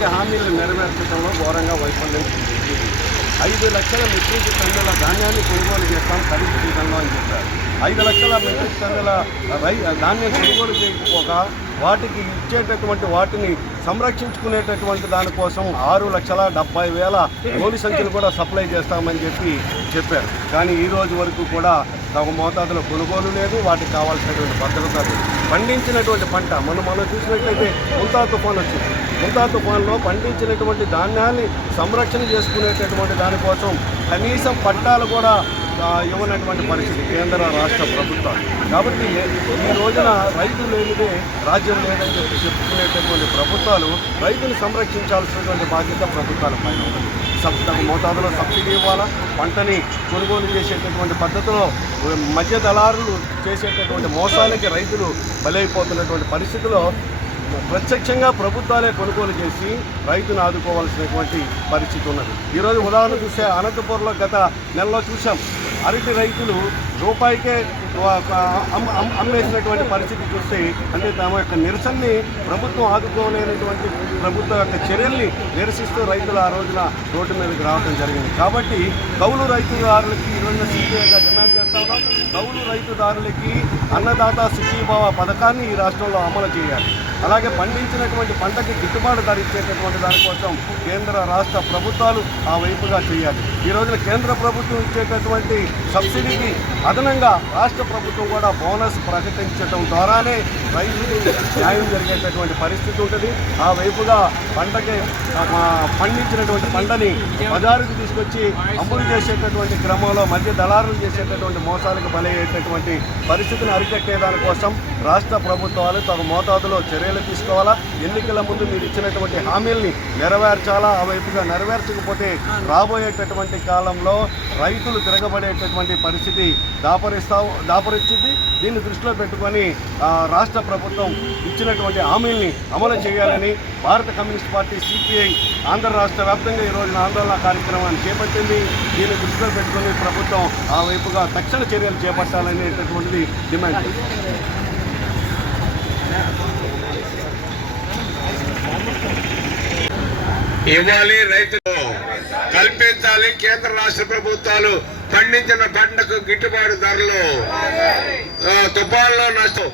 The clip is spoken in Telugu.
ఇచ్చినటువంటి హామీలను నెరవేర్చడంలో ఘోరంగా వైఫల్యం చెందింది. ఐదు లక్షల మెట్రిక్ టన్నుల ధాన్యాన్ని కొనుగోలు చేస్తాం ఖరీఫ్ సీజన్లో అని చెప్పారు. ఐదు లక్షల మెట్రిక్ టన్నుల రై ధాన్యం కొనుగోలు చేయకపోగా వాటికి ఇచ్చేటటువంటి వాటిని సంరక్షించుకునేటటువంటి దానికోసం ఆరు లక్షల డెబ్బై వేల గోలి సంఖ్యలు కూడా సప్లై చేస్తామని చెప్పి చెప్పారు. కానీ ఈ రోజు వరకు కూడా తమ మోతాదులో కొనుగోలు లేదు వాటికి కావాల్సినటువంటి భద్రత లేదు. పండించినటువంటి పంట మనం మనం చూసినట్లయితే ముంతా తుఫాన్ వచ్చింది. ముంతా తుఫాన్లో పండించినటువంటి ధాన్యాన్ని సంరక్షణ చేసుకునేటటువంటి దానికోసం కనీసం పట్టాలు కూడా ఇవ్వనటువంటి పరిస్థితి కేంద్ర రాష్ట్ర ప్రభుత్వాలు కాబట్టి ఈ రోజున రైతు లేనిదే రాజ్యం లేదని చెప్పి చెప్పుకునేటటువంటి ప్రభుత్వాలు రైతుని సంరక్షించాల్సినటువంటి బాధ్యత ప్రభుత్వాల పైన ఉంది సబ్ మోతాదులో సబ్సిడీ ఇవ్వాలా? పంటని కొనుగోలు చేసేటటువంటి పద్ధతిలో మధ్య దళారులు చేసేటటువంటి మోసాలకి రైతులు బలైపోతున్నటువంటి పరిస్థితిలో ప్రత్యక్షంగా ప్రభుత్వాలే కొనుగోలు చేసి రైతును ఆదుకోవాల్సినటువంటి పరిస్థితి ఉన్నది. ఈరోజు ఉదాహరణ చూస్తే అనంతపురంలో గత నెలలో చూసాం అరటి రైతులు రూపాయికే అమ్మేసినటువంటి పరిస్థితి చూస్తే అంటే తమ యొక్క నిరసనని ప్రభుత్వం ఆదుకోలేనటువంటి ప్రభుత్వం యొక్క చర్యల్ని నిరసిస్తూ రైతులు ఆ రోజున రోడ్డు మీదకి రావడం జరిగింది. కాబట్టి కౌలు రైతుదారులకి ఈ రోజున డిమాండ్ చేస్తా ఉన్నాం కౌలు రైతుదారులకి అన్నదాత సుఖీభావ పథకాన్ని ఈ రాష్ట్రంలో అమలు చేయాలి. అలాగే పండించినటువంటి పంటకి గిట్టుబాటు ధర ఇచ్చేటటువంటి దానికోసం కేంద్ర రాష్ట్ర ప్రభుత్వాలు ఆ వైపుగా చేయాలి. ఈ రోజున కేంద్ర ప్రభుత్వం ఇచ్చేటటువంటి సబ్సిడీకి అదనంగా రాష్ట్ర ప్రభుత్వం కూడా బోనస్ ప్రకటించడం ద్వారానే రైతులు న్యాయం జరిగేటటువంటి పరిస్థితి ఉంటుంది. ఆ వైపుగా పంటకి పండించినటువంటి పంటని బజారుకు తీసుకొచ్చి అమలు చేసేటటువంటి క్రమంలో మధ్య దళారులు చేసేటటువంటి మోసాలకు బలయ్యేటటువంటి పరిస్థితిని అరికట్టే దానికోసం రాష్ట్ర ప్రభుత్వాలు తమ మోతాదులో చర్య చర్యలు తీసుకోవాలా? ఎన్నికల ముందు మీరు ఇచ్చినటువంటి హామీల్ని నెరవేర్చాలా? ఆ వైపుగా నెరవేర్చకపోతే రాబోయేటటువంటి కాలంలో రైతులు తిరగబడేటటువంటి పరిస్థితి దాపరిస్తా దాపరిస్తుంది దీన్ని దృష్టిలో పెట్టుకొని రాష్ట్ర ప్రభుత్వం ఇచ్చినటువంటి హామీల్ని అమలు చేయాలని భారత కమ్యూనిస్ట్ పార్టీ సిపిఐ ఆంధ్ర రాష్ట్ర వ్యాప్తంగా ఈ రోజున ఆందోళన కార్యక్రమాన్ని చేపట్టింది. దీన్ని దృష్టిలో పెట్టుకుని ప్రభుత్వం ఆ వైపుగా తక్షణ చర్యలు చేపట్టాలనేటటువంటిది డిమాండ్ ఇవ్వాలి రైతులు. కల్పించాలి కేంద్ర రాష్ట్ర ప్రభుత్వాలు. పండించిన పంటకు గిట్టుబాటు ధరలు. తుఫాన్లో నష్టం.